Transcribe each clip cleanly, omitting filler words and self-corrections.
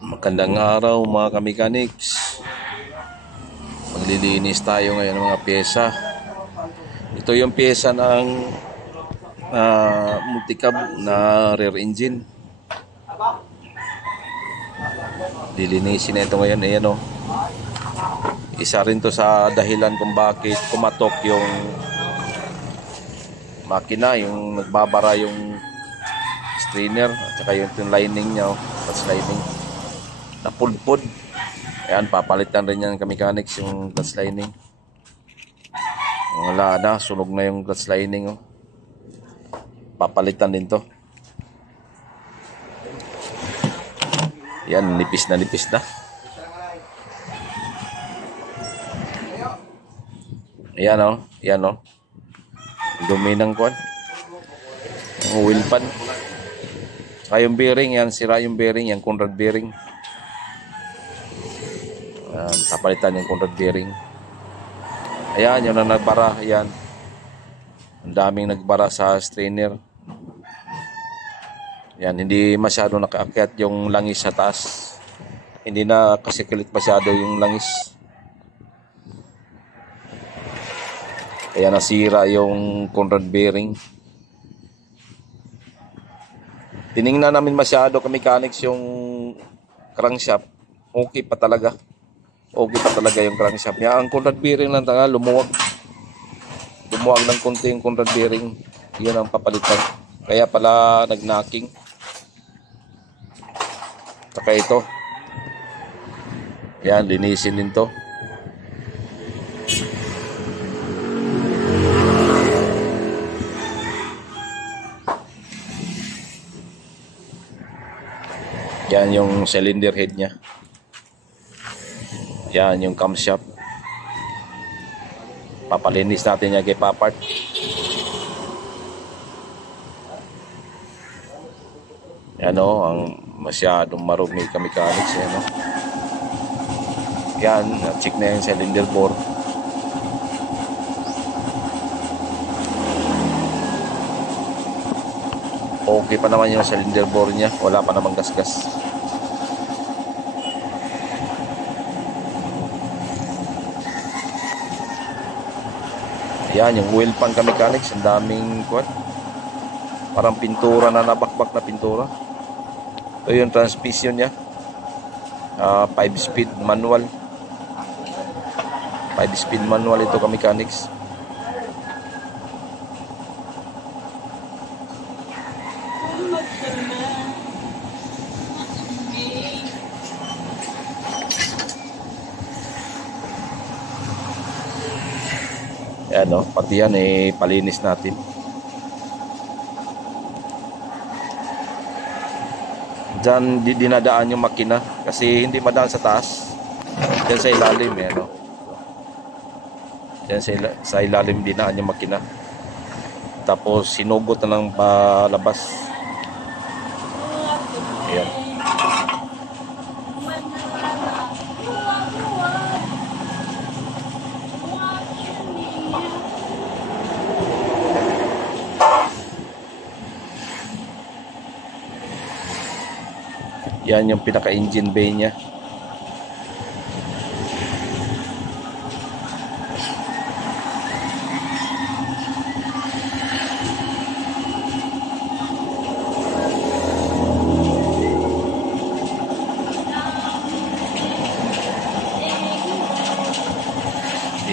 Magandang araw mga kamekaniks. Maglilinis tayo ngayon ng mga pyesa. Ito yung pyesa ng multicab na rear engine. Lilinisin na ito ngayon. Ayan o. Isa rin to sa dahilan kung bakit kumatok yung makina, yung nagbabara yung strainer at saka yung lining niya, clutch lining napudpod. Ayan, papalitan rin yan kamekaniks yung clutch lining. Wala na, sunog na yung clutch lining. Papalitan din to. Yan, nipis na nipis na. Ayan o, yan o. Dumi ng kwan. Ang wheel pan. Saka yung bearing, yan, sira yung bearing, yan, Conrad bearing. Kapalitan yung Conrad bearing. Ayan, yun ang nagbara, ayan. Ang daming nagbara sa strainer. Yan, hindi masyado nakaakyat yung langis sa taas. Hindi na kasi kilit masyado yung langis. Kaya nasira yung Conrad bearing. Tiningnan namin masyado kamekaniks yung crankshaft. Okay pa talaga. Okay pa talaga yung crankshaft niya. Ang Conrad bearing lang talaga lumuwag. Lumuwag ng konti yung Conrad bearing. Yun ang papalitan. Kaya pala nag-knocking. Saka ito. Yan, linisin din to. Yan yung cylinder head niya. Yan yung camshaft. Papalinis natin yan kay Papart. Yan o, ang masyadong marumi kamekaniks. Yan o. Yan, check na yung cylinder bore. Okay pa naman yung cylinder bore niya. Wala pa namang gasgas. Yan, yung wheel pan kamekaniks. Ang daming kwan. Parang pintura na nabakbak na pintura. Ito yung transmission niya. 5-speed manual. 5-speed manual ito kamekaniks. Ayan o, pati yan palinis natin. Diyan dinadaan yung makina kasi hindi madaan sa taas. Diyan sa ilalim o. Diyan sa ilalim dinaan yung makina. Tapos sinugot na lang palabas. Ayan. Yan yung pinaka-engine bay niya.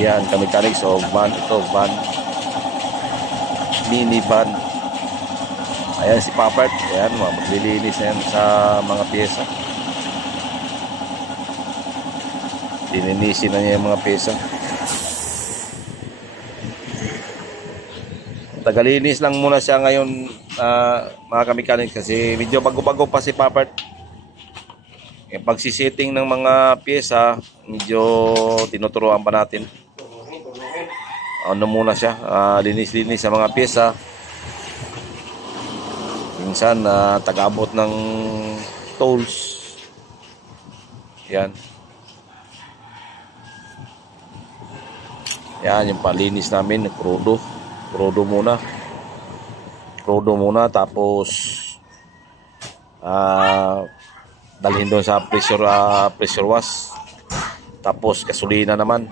Yan, kamekaniks o van. Ito, van. Mini van. Ayan si Papart. Ayan, maglilinis na yan sa mga pyesa. Dininisin na niya yung mga pyesa. Tagalinis lang muna siya ngayon, mga kamekanik, kasi medyo bago-bago pa si Papart. Yung pagsisetting ng mga pyesa, medyo tinuturuan pa natin. Ano muna siya, linis-linis sa mga pyesa. Minsan taga-abot ng tools. Yan. Yan yung palinis namin, crudo. Crudo muna. Crudo muna tapos dalhin doon sa pressure wash, tapos gasolina naman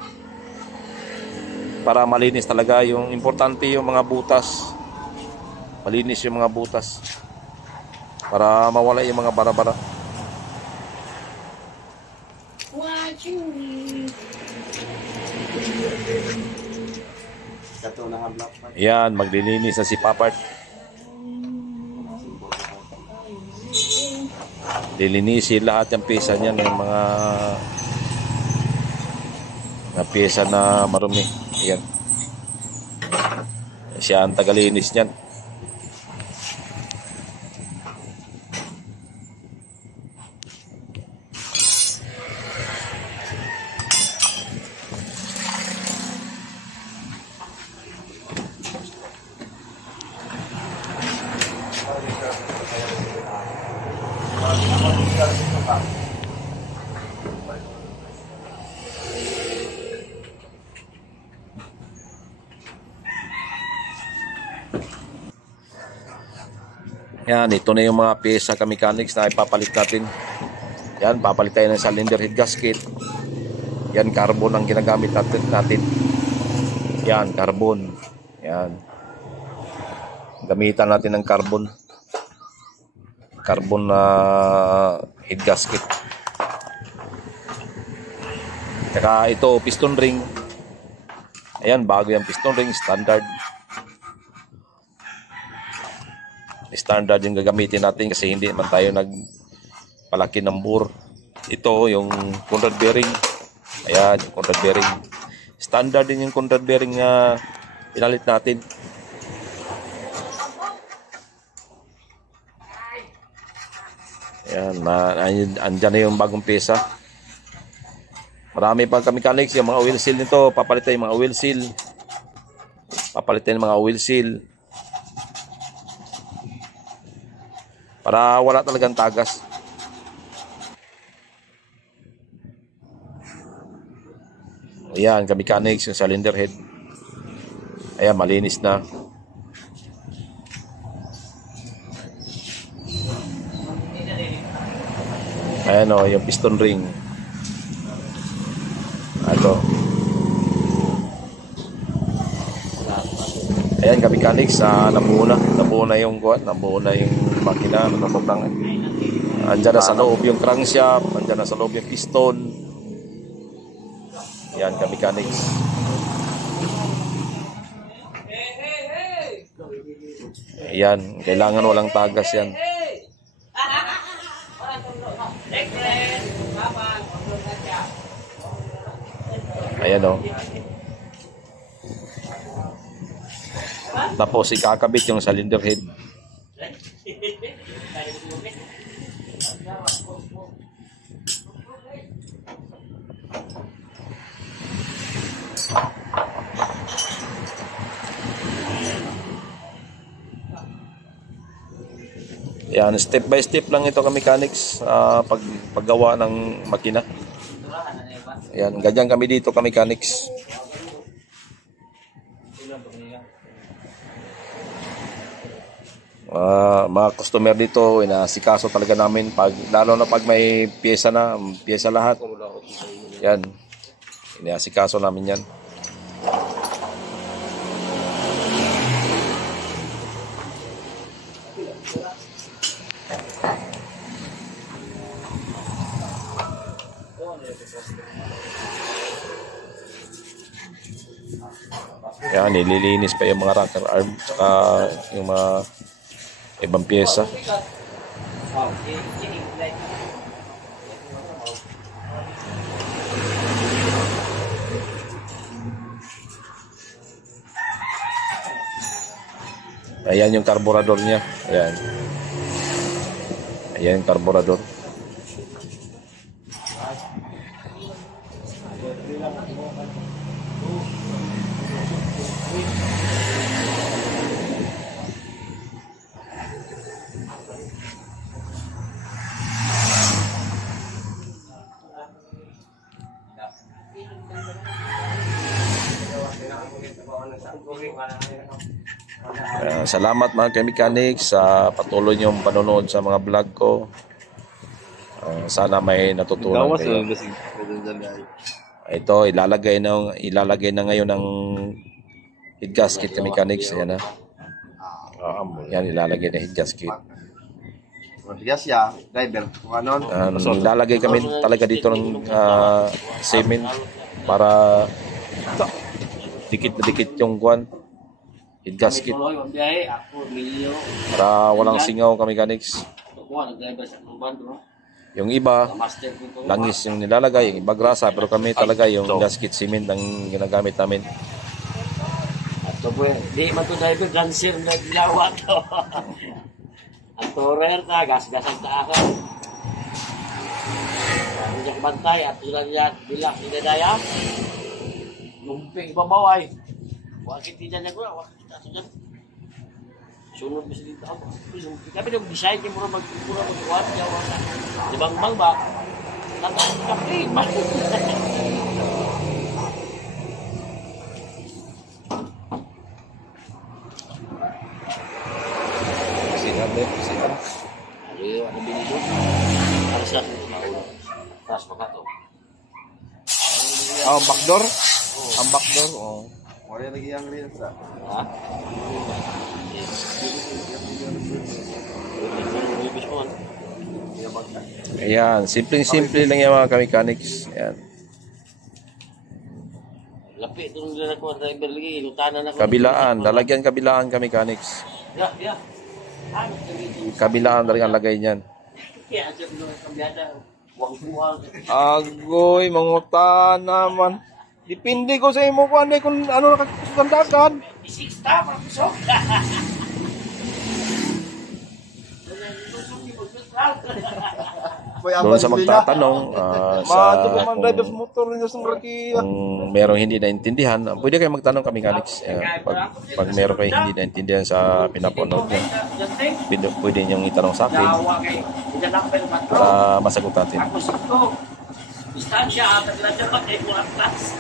para malinis talaga. Yung importante yung mga butas, malinis yung mga butas para mawala yung mga bara-bara. Yan, maglilinis na si Papart. Lilinisin lahat yung pyesa niya, ng mga pyesa na marumi. Yan, siya ang tagalinis niyan. Yan, ito na yung mga pyesa ka mechanics na ipapalit natin. Yan, papalit tayo ng cylinder head gasket. Yan, carbon ang ginagamit natin. Yan, carbon. Yan, gamitan natin ng carbon na head gasket. Saka ito, piston ring. Ayan, bago yung piston ring, standard yung gagamitin natin kasi hindi naman tayo nagpalaki ng bore. Ito yung Conrad bearing. Ayan, yung Conrad bearing. Standard din yung Conrad bearing na pinalit natin. Ayan, andyan na yung bagong pyesa. Marami pa ka-mechanics. Yung mga oil seal nito, papalitan yung mga oil seal. Papalitan yung mga oil seal para wala talagang tagas. Ayan, ka-mechanics, yung cylinder head. Ayan, malinis na. Ayan o, yung piston ring. Ito. Ayan, ka-mechanics, nabuo na yung makina. Andyan na sa loob yung crankshaft, andyan na sa loob yung piston. Ayan, ka-mechanics. Ayan, kailangan walang tagas yan. Ayan o. Tapos ikakabit yung cylinder head. Yan, step by step lang ito ka-mechanics, paggawa ng makina. Yan, ganyan kami dito ka-mechanics. Mga customer dito, inasikaso talaga namin lalo na pag may pyesa lahat. Yan, inasikaso namin yan. Yan, nililinis pa yung mga rocker arm saka yung mga ibang pyesa. Ayan yung carburetor niya. Ayan. Ayan yung carburetor. Salamat mga ka-mechanics sa patuloy niyong panonood sa mga vlog ko. Sana may natutunan Gawas kayo. lang kasi dyan guys. Ito, ilalagay na ngayon ng head gasket sa mechanics. Ayan na. Yan, ilalagay na head gasket. Matigas siya, driver. Kung ano, Ilalagay kami talaga dito ng semen para dikit na dikit yung kuwan. Head gasket. Para walang singaw kami mechanics. Yung iba, langis yung nilalagay, yung iba grasa, pero kami talaga yung gasket cement ang ginagamit namin. Di man to driver, cancer na dilawa to. Ang torer na, gas-gasan ta ako. Ano niya bantay, at ilan niya, bilang inadaya. Lumping babaway. Wakit di dyan niya ko, wakit kita sa dyan. Sunod bisa dito ako. Kami nung design niya mura mag-kuwan niya, wala. Di bang ba? Kapit, man. Ano binilo? Ano siya? Tapos baka to. Oh, backdoor? Ang backdoor, oh. wala lagi yang rin sa. Ha? Ayan, simpleng-simple lang yung mga mechanics. Ayan. Lapit itong nila ko, driver lagi, lutanan ako. Kabilaan, lalagyan kabilaan ka mechanics. Ya. Kabilaan talagang lagay niyan. Kaya, siya pinong kambyada. Wang-buwang. Agoy, manguta naman. Dipindi ko sa imo kung ano nakasukandakan. 26 ta, profesor. Doon sa magtatanong, motor niya sa rakiya. kung merong hindi naintindihan, pwede kayo magtanong kami mechanics. Pag meron kayo hindi naintindihan sa pinapanood nyo, pwede nyo itanong sa akin para masagot natin. Distansya, nagladya pa kayo ang class.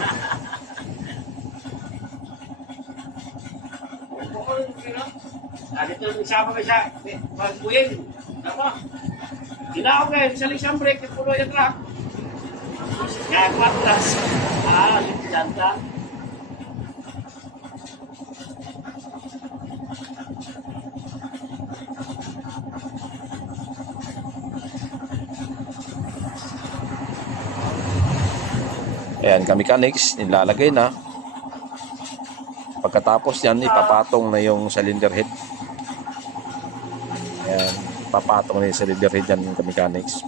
Dito yung isama ka siya, magbuhin. Tama. Ginaw kayo, saling siyang break, puno yung truck. Kaya ko ang class. Yung pinanta. Ayan, mechanics, nilalagay na. Pagkatapos yan, ipapatong na yung cylinder head. Ayan, papatong na yung cylinder head yan ng mechanics.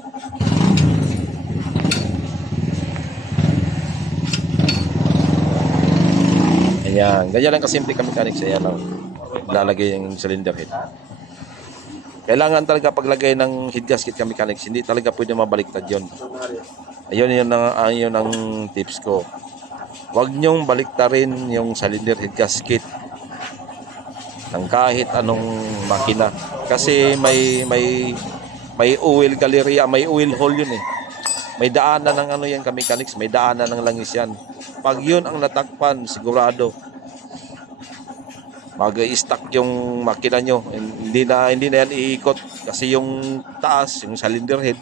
Ayan, ganyan lang kasimple mechanics. Ayan lang, lalagay yung cylinder head. Kailangan talaga paglagay ng head gasket mechanics, hindi talaga pwede mabaliktad yun. Ayun ang tips ko. Huwag nyong baliktarin yung cylinder head gasket ng kahit anong makina. Kasi may oil galleria, may oil hole yun eh. May daanan ng ano yan mechanics, may daanan ng langis yan. Pag yun ang natakpan, sigurado mag-i-stuck yung makina nyo. Hindi na yan iikot kasi yung taas, yung cylinder head,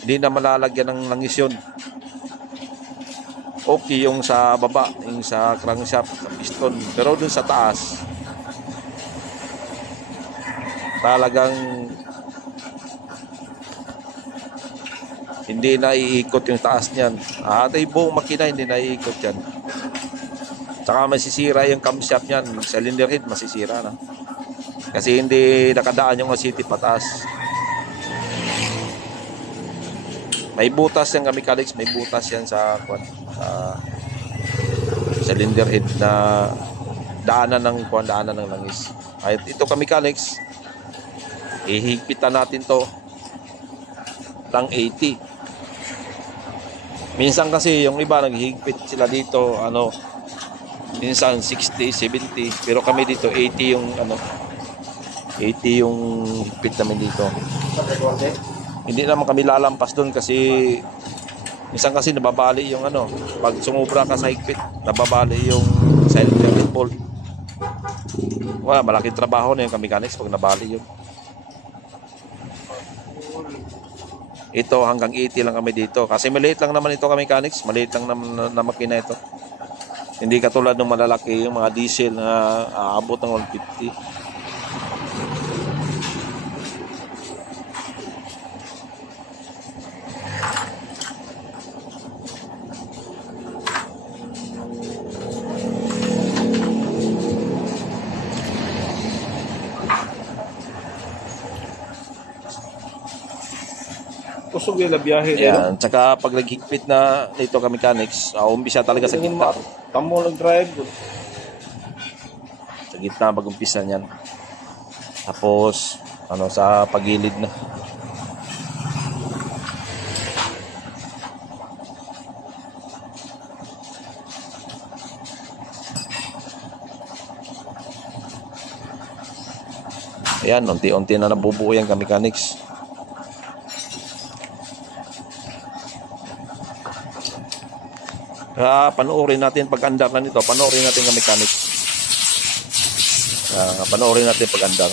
hindi na malalagyan ng langis yun. Okay yung sa baba, yung sa crankshaft, sa piston, pero dun sa taas talagang hindi na iikot yung taas niyan. At yung buong makina hindi na iikot yan. Tsaka masisira yung camshaft niyan, cylinder head masisira na. Kasi hindi nakadaan yung asiti pataas. May butas yan mechanics, may butas yan sa cylinder head na daanan ng langis. Ay ito mechanics, ihigpitan natin to ng 80. Minsan kasi yung iba naghihigpit sila dito minsan 60, 70, pero kami dito 80 yung 80 yung higpit namin dito. Hindi naman kami lalampas doon kasi minsan kasi nababali yung pag sumubra ka sa higpit, nababali yung cylinder head bolt. Wala, malaking trabaho na yung mechanics pag nabali yun. Ito hanggang 80 lang kami dito. Kasi maliit lang naman ito kami mechanics. Maliit lang naman na makina ito. Hindi katulad ng malalaki, yung mga diesel na aabot ng 150. Kusog yung biyahe. Yan. Tsaka pag naghigpit na dito kami mechanics, umpisa talaga sa gitna. Tamo nag-drive. Sa gitna mag-umpisa niyan. Tapos, sa pagilid na. Ayan, unti-unti na nabubuo yan kami mechanics. Panoorin natin pag-andar na nito. Panoorin natin ang mechanics. Panoorin natin pag-andar.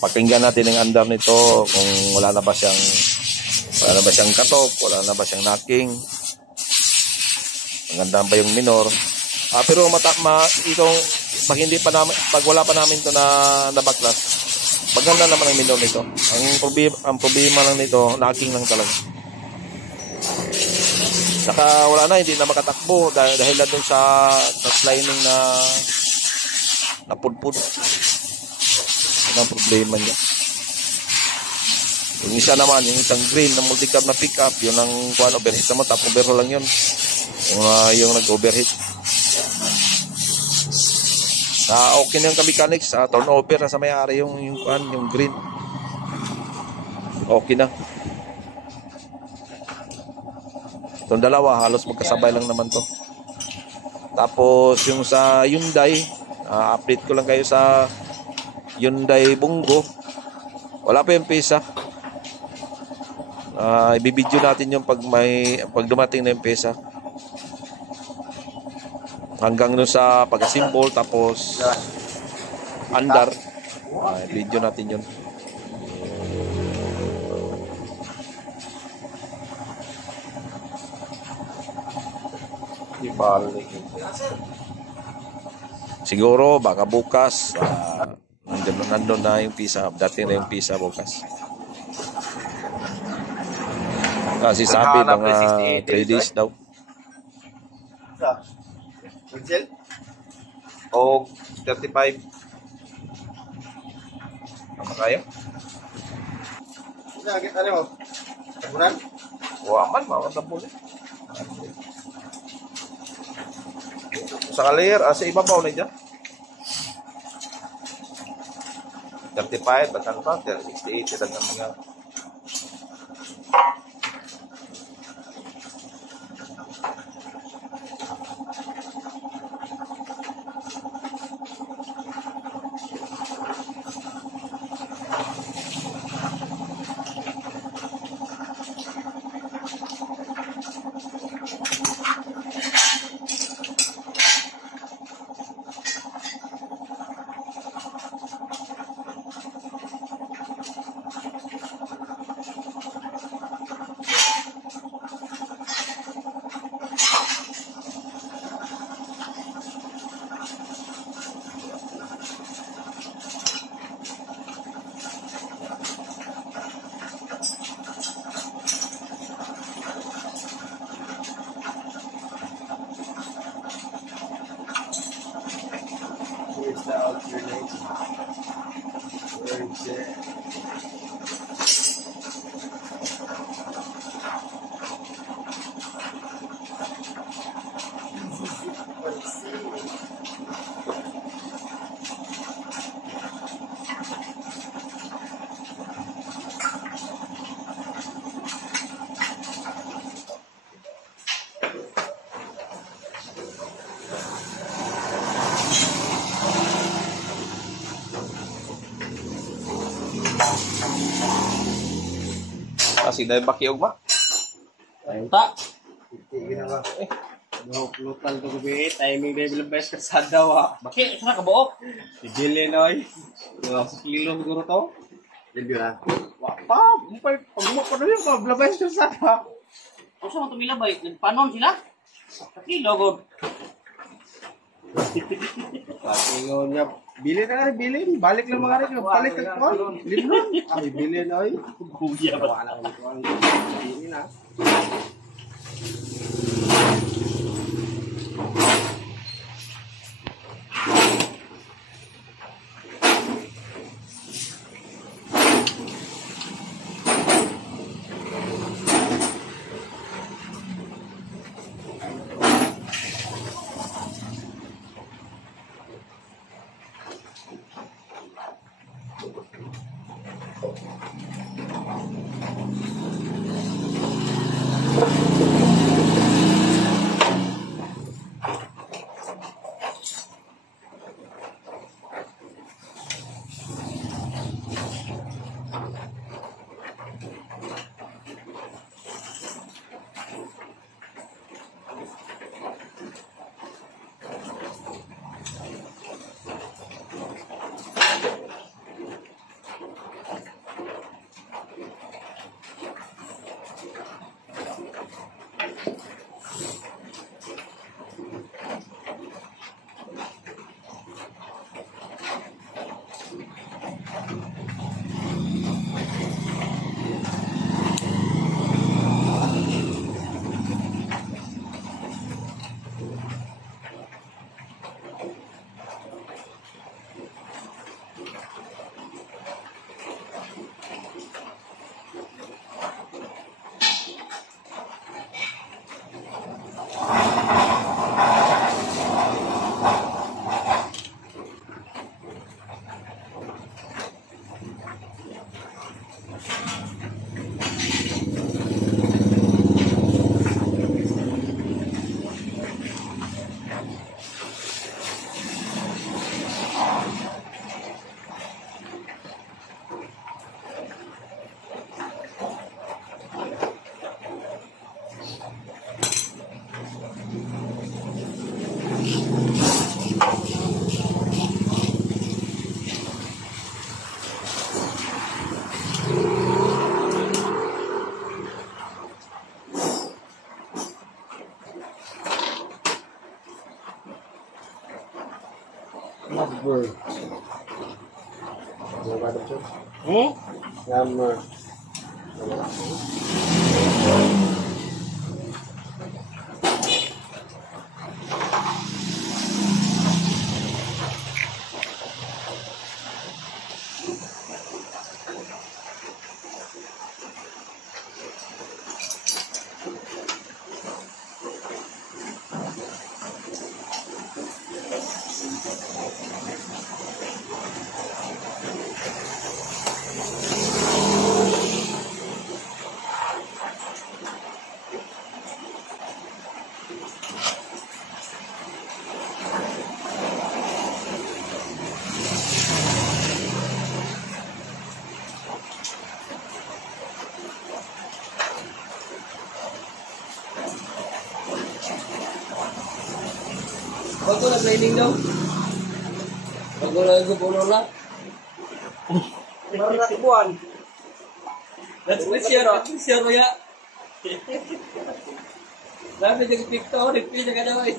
Pakinggan natin ang andar nito kung wala na ba siyang katok, wala na ba siyang knocking. Maganda ba yung minor. Pero pag wala pa namin ito na baklas, maganda naman ang minor nito. Ang problema lang nito, knocking lang talaga. Saka wala na, hindi na makatakbo dahil na dun sa lining na pudpud. Yun ang problema niya. Yung isa naman, yung isang green na multicab na pickup, yun ang overheat naman, top overhaul lang yun. Yung nag-overheat. Okay na yung mechanics, turnover na sa may-ari yung green. Okay na. Itong dalawa, halos magkasabay lang naman to. Tapos yung sa Hyundai, update ko lang kayo sa Hyundai Bungo. Wala pa yung pesa. Ibibidyo natin yung pag dumating na yung pesa. Hanggang nun sa pag-assemble, tapos andar. Video natin yun. Siguro baka bukas nandun na yung pisa, dating na yung pisa bukas. Kasi sabi mga 3 days daw. Pencil? O 35. Tama kayo? Sakit mo? Tabunan? Waman, makatabuli. Sa kalir, sa ibabaw na dyan. 35, bagan pa, 68, dagang mga. Where's the alternate? Where's it? Kasi dahil baki ugma. Ta. Tignan nga. No, plutal to gabi. Timing day bilang best kasada wa. Bakit? Saan ka buok? Si Jillian oy. Sa kilo siguro to. Hindi na. Wa pa. Pag mo pa rin yung bilang best kasada. Kung saan mo tumilabay? Nagpanon sila? Sa kilo, God. Sabi ko niya, bili na nga rin, bili. Balik lang mga rin. Balik ka ko. Liblon. Ay, bili na oy. Kuya ba? Wala ko ang bili na. Number. Number. Bago nag-lining daw. Bago nag-puno lang. Meron natin buwan. That's zero ya. Dami yung TikTok, repeat na ka daw eh.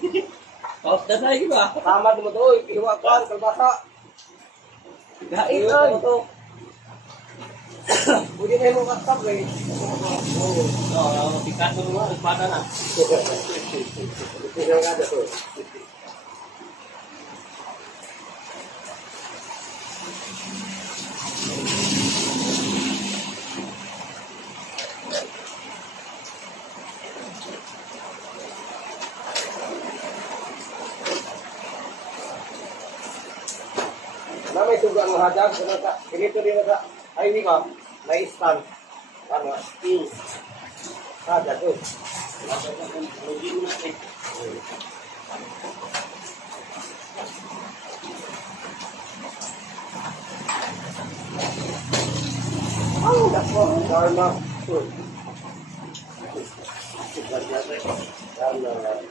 Off na tayo ba? Tama mo to. Iwa ka. Kalbasa. Gain ay. Pwede na yung mga kasap eh. Oo, Picasso mo, nagpata na. Pwede nga na to. May suga ang hadap, ganito din na ay hindi ka, may stand. Ano, hadap to. Ang dako, dharma. Dharma.